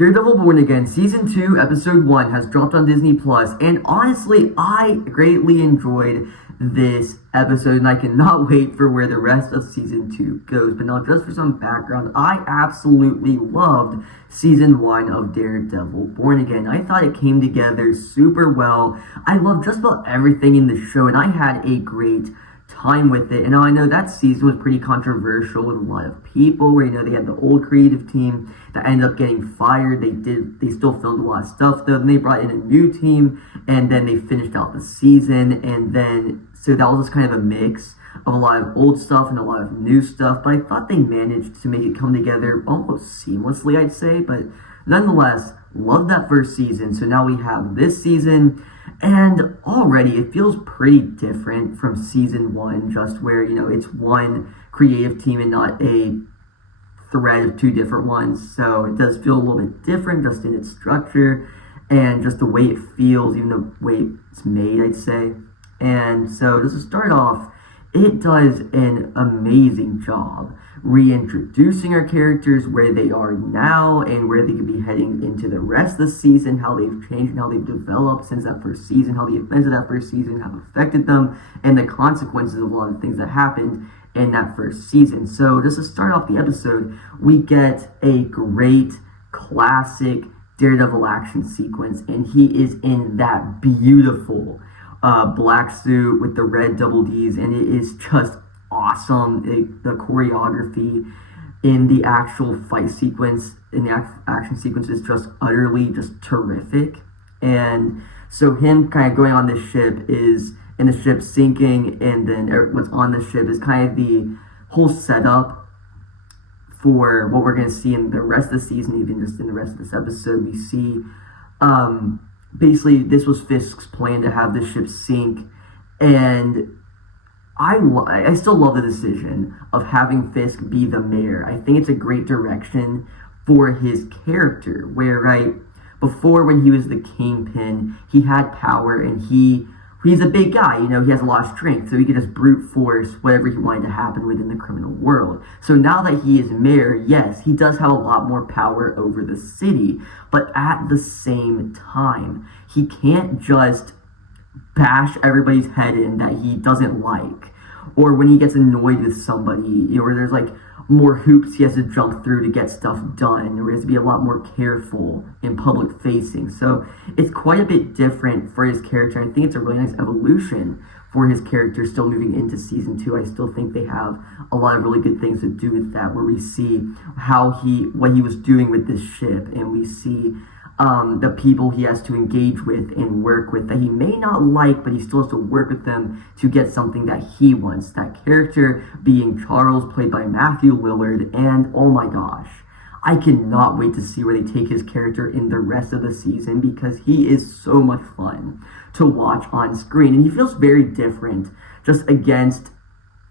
Daredevil Born Again Season 2, Episode 1 has dropped on Disney Plus, and honestly, I greatly enjoyed this episode, and I cannot wait for where the rest of Season 2 goes. But now, just for some background, I absolutely loved Season 1 of Daredevil Born Again. I thought it came together super well. I loved just about everything in the show, and I had a great time with it. And I know that season was pretty controversial with a lot of people, where they had the old creative team that ended up getting fired. They still filmed a lot of stuff though. Then they brought in a new team, and then they finished out the season, and then so that was just kind of a mix of a lot of old stuff and a lot of new stuff. But I thought they managed to make it come together almost seamlessly, I'd say. But nonetheless, loved that first season. So now we have this season, and already it feels pretty different from Season 1, just where, it's one creative team and not a thread of two different ones. So it does feel a little bit different just in its structure and just the way it feels, even the way it's made, I'd say. And so just to start off, it does an amazing job reintroducing our characters where they are now and where they could be heading into the rest of the season, how they've changed and how they've developed since that first season, how the events of that first season have affected them, and the consequences of a lot of things that happened in that first season. So just to start off the episode, we get a great classic Daredevil action sequence, and he is in that beautiful black suit with the red double D's, and it is just awesome. The choreography in the actual fight sequence, in the action sequence, is just utterly just terrific. And so him kind of going on this ship is, and the ship sinking, and then what's on the ship is kind of the whole setup for what we're going to see in the rest of the season. Even just in the rest of this episode, we see basically this was Fisk's plan to have the ship sink, and I still love the decision of having Fisk be the mayor. I think it's a great direction for his character, where before, when he was the kingpin, he had power, and he's a big guy, he has a lot of strength, so he could just brute force whatever he wanted to happen within the criminal world. So now that he is mayor, yes, he does have a lot more power over the city, but at the same time, he can't just bash everybody's head in that he doesn't like, or when he gets annoyed with somebody, or there's more hoops he has to jump through to get stuff done, or he has to be a lot more careful in public facing. So it's quite a bit different for his character. I think it's a really nice evolution for his character still moving into Season 2. I still think they have a lot of really good things to do with that, where we see what he was doing with this ship, and we see the people he has to engage with and work with that he may not like, but he still has to work with them to get something that he wants. That character being Charles, played by Matthew Lillard, and oh my gosh, I cannot wait to see where they take his character in the rest of the season, because he is so much fun to watch on screen, and he feels very different just against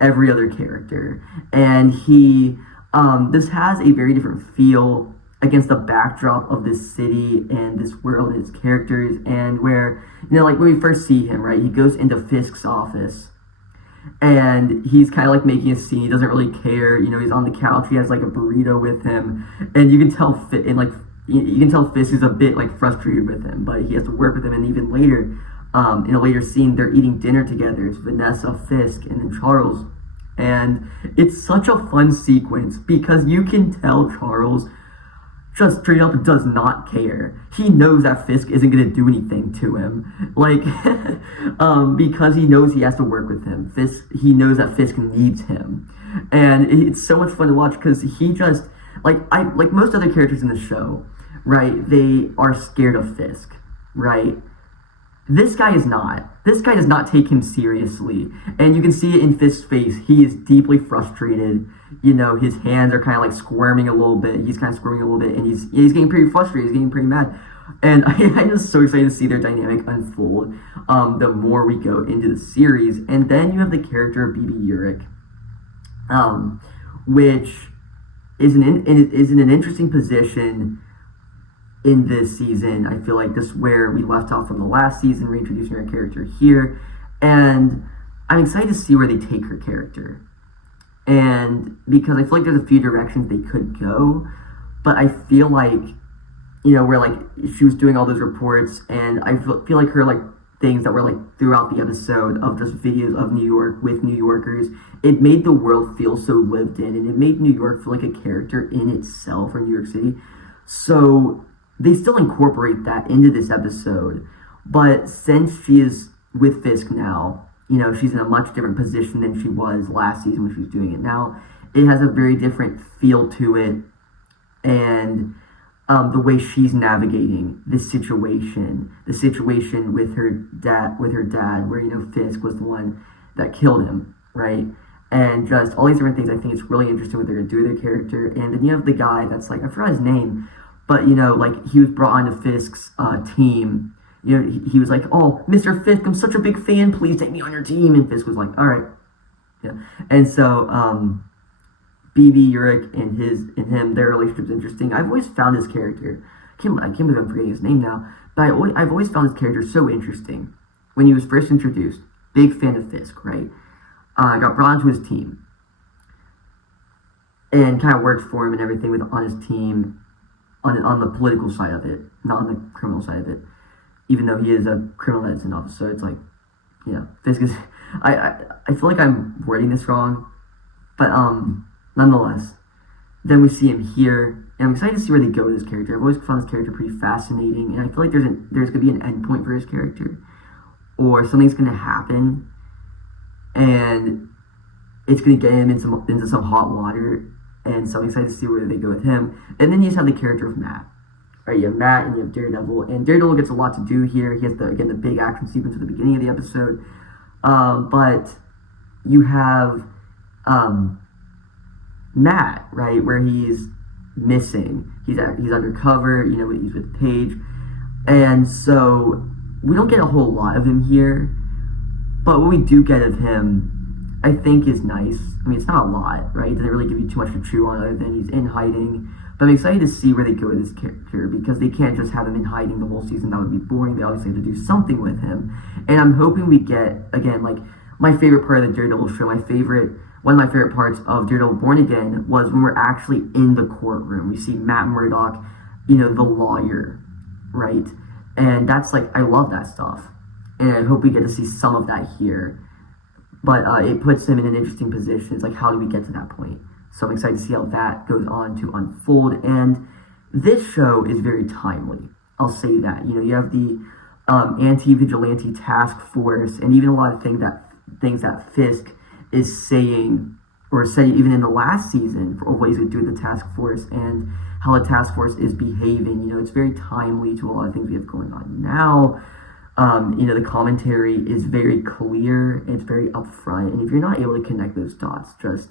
every other character. And he this has a very different feel against the backdrop of this city and this world and its characters, and where, when we first see him, he goes into Fisk's office, and he's kind of making a scene. He doesn't really care, he's on the couch, he has a burrito with him, and you can tell you can tell Fisk is a bit frustrated with him, but he has to work with him. And even later, in a later scene, they're eating dinner together. It's Vanessa, Fisk, and then Charles, and it's such a fun sequence because you can tell Charles just straight up does not care. He knows that Fisk isn't going to do anything to him, because he knows he has to work with him. He knows that Fisk needs him, and it's so much fun to watch because he just like most other characters in the show, they are scared of Fisk, This guy is not. This guy does not take him seriously, and you can see it in Fisk's face. He is deeply frustrated. His hands are kind of squirming a little bit. He's kind of squirming a little bit, and he's getting pretty frustrated. He's getting pretty mad, and I'm just so excited to see their dynamic unfold. The more we go into the series, and then you have the character of BB Urich, which is in an interesting position in this season. I feel like this is where we left off from the last season, reintroducing her character here, and I'm excited to see where they take her character. And because I feel like there's a few directions they could go, but I feel like where like she was doing all those reports, and I feel like her like things that were like throughout the episode of just videos of New York with New Yorkers, it made the world feel so lived in, and it made New York feel like a character in itself, or New York City. So they still incorporate that into this episode, but since she is with Fisk now, she's in a much different position than she was last season when she was doing it. Now it has a very different feel to it, and the way she's navigating this situation, the situation with her dad, where Fisk was the one that killed him, right? And just all these different things. I think it's really interesting what they're gonna do with their character. And then you have the guy that's like, I forgot his name, but like he was brought onto Fisk's team. He was like, "Oh, Mr. Fisk, I'm such a big fan. Please take me on your team." And Fisk was like, "All right." Yeah. And so BB Urich and him, their relationship is interesting. I've always found his character. I can't believe I'm forgetting his name now. But I've always found his character so interesting. When he was first introduced, big fan of Fisk, right? Got brought onto his team, and kind of worked for him and everything on his team, on the political side of it, not on the criminal side of it. Even though he is a criminal medicine officer, it's like, Fisk is. I feel like I'm wording this wrong, but nonetheless, then we see him here, and I'm excited to see where they go with this character. I've always found this character pretty fascinating, and I feel like there's gonna be an end point for his character, or something's gonna happen, and it's gonna get him into some hot water, and so I'm excited to see where they go with him. And then you just have the character of Matt. Right, you have Matt and you have Daredevil, and Daredevil gets a lot to do here. He has the big action sequence at the beginning of the episode, but you have Matt, right, where he's missing. He's undercover. He's with Paige, and so we don't get a whole lot of him here. But what we do get of him, I think, is nice. I mean, it's not a lot, right? It doesn't really give you too much to chew on other than he's in hiding. But I'm excited to see where they go with this character, because they can't just have him in hiding the whole season. That would be boring. They obviously have to do something with him. And I'm hoping we get, again, like, my favorite part of the Daredevil show, one of my favorite parts of Daredevil Born Again was when we're actually in the courtroom. We see Matt Murdock, the lawyer, right? And that's like, I love that stuff. And I hope we get to see some of that here. But it puts him in an interesting position. It's like, how do we get to that point? So I'm excited to see how that goes on to unfold. And this show is very timely. I'll say that. You have the anti-vigilante task force, and even a lot of things that Fisk is saying, or said even in the last season, for what he's going to do with the task force and how the task force is behaving. It's very timely to a lot of things we have going on now. The commentary is very clear. It's very upfront. And if you're not able to connect those dots, just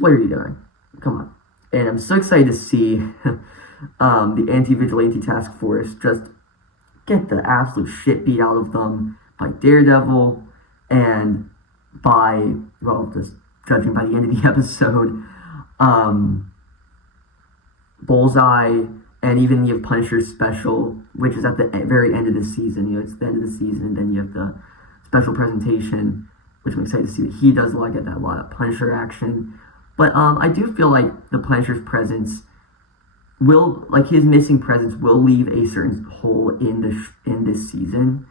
what are you doing? Come on. And I'm so excited to see the anti-vigilante task force just get the absolute shit beat out of them by Daredevil, and by, just judging by the end of the episode, Bullseye, and even you have Punisher's special, which is at the very end of the season. It's the end of the season, and then you have the special presentation, which I'm excited to see what he does. I get that a lot of Punisher action. But I do feel like the Punisher's presence his missing presence will leave a certain hole in this season,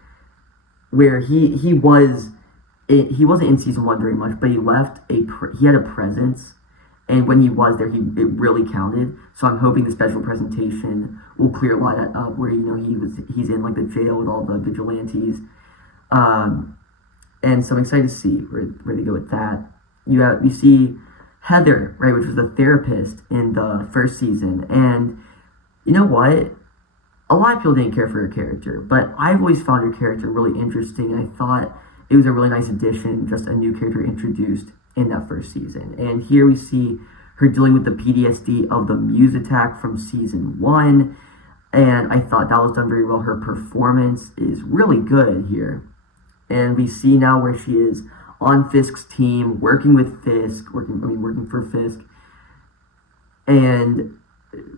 where he wasn't in season 1 very much, but he had a presence, and when he was there, it really counted. So I'm hoping the special presentation will clear a lot up, where he's in like the jail with all the vigilantes. And so I'm excited to see where they go with that. You see Heather, right, which was the therapist in the first season. And you know what? A lot of people didn't care for her character, but I've always found her character really interesting, and I thought it was a really nice addition, just a new character introduced in that first season. And here we see her dealing with the PTSD of the Muse attack from season 1, and I thought that was done very well. Her performance is really good here. And we see now where she is on Fisk's team, working with Fisk, working for Fisk, and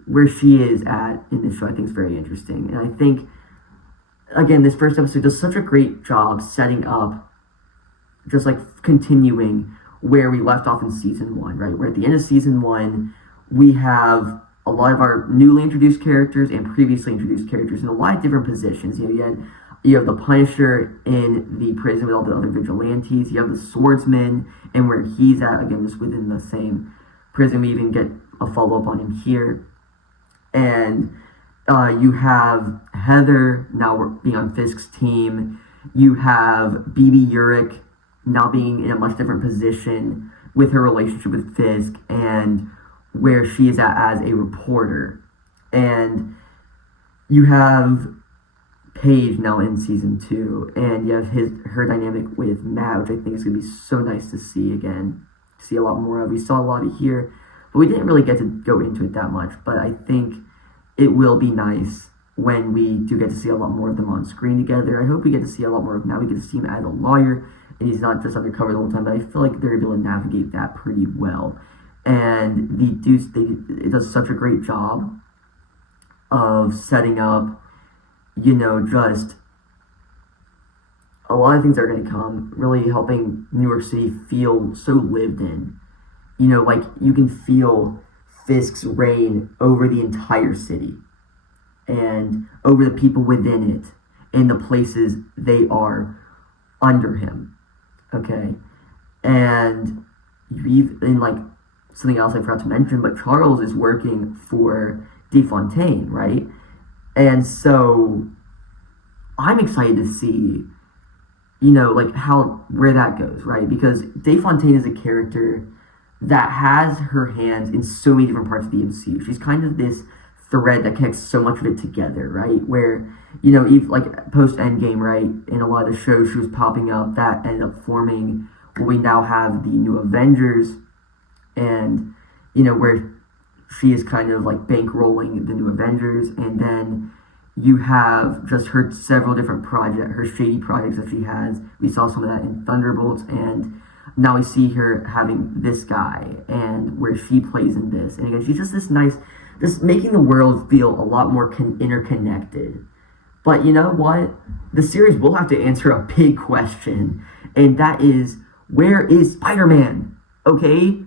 where she is at in this show, I think is very interesting. And I think, again, this first episode does such a great job setting up, just like continuing where we left off in season 1, right? Where at the end of season 1, we have a lot of our newly introduced characters and previously introduced characters in a lot of different positions. You have the Punisher in the prison with all the other vigilantes. You have the Swordsman and where he's at, again, just within the same prison. We even get a follow-up on him here. And you have Heather now being on Fisk's team. You have BB Urich now being in a much different position with her relationship with Fisk and where she is at as a reporter. And you have Paige now in season 2, and you have her dynamic with Matt, which I think is going to be so nice to see again, see a lot more of. We saw a lot of here, but we didn't really get to go into it that much, but I think it will be nice when we do get to see a lot more of them on screen together. I hope we get to see a lot more of Matt. We get to see him as a lawyer, and he's not just undercover the whole time, but I feel like they're able to navigate that pretty well. And it does such a great job of setting up, just a lot of things that are going to come, really helping New York City feel so lived in. Like you can feel Fisk's reign over the entire city and over the people within it and the places they are under him. Okay. And even like something else I forgot to mention, but Charles is working for DeFontaine, right? And so I'm excited to see, where that goes, right? Because DeFontaine is a character that has her hands in so many different parts of the MCU. She's kind of this thread that connects so much of it together, right? Where, even like post-Endgame, right? In a lot of the shows she was popping up that ended up forming what we now have the New Avengers, and, where she is kind of like bankrolling the New Avengers, and then you have just her several different projects, her shady projects that she has. We saw some of that in Thunderbolts, and now we see her having this guy and where she plays in this. And again, she's just this making the world feel a lot more interconnected. But you know what? The series will have to answer a big question, and that is, where is Spider-Man? Okay?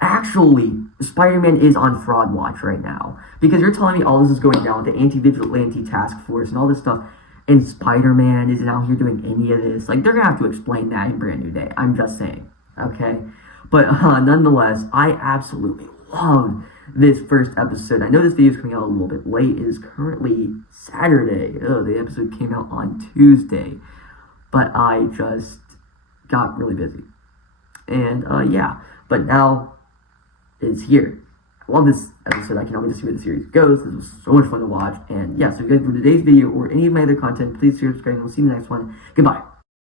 Actually, Spider-Man is on fraud watch right now. Because you're telling me all this is going down with the anti-vigilante task force and all this stuff, and Spider-Man isn't out here doing any of this. Like, they're going to have to explain that in Brand New Day. I'm just saying. Okay? But nonetheless, I absolutely loved this first episode. I know this video is coming out a little bit late. It is currently Saturday. The episode came out on Tuesday. But I just got really busy. And, But now it's here. I love this episode. I can always see where the series goes. This was so much fun to watch. And yeah, so if you guys for today's video or any of my other content, please subscribe and we'll see you in the next one. Goodbye.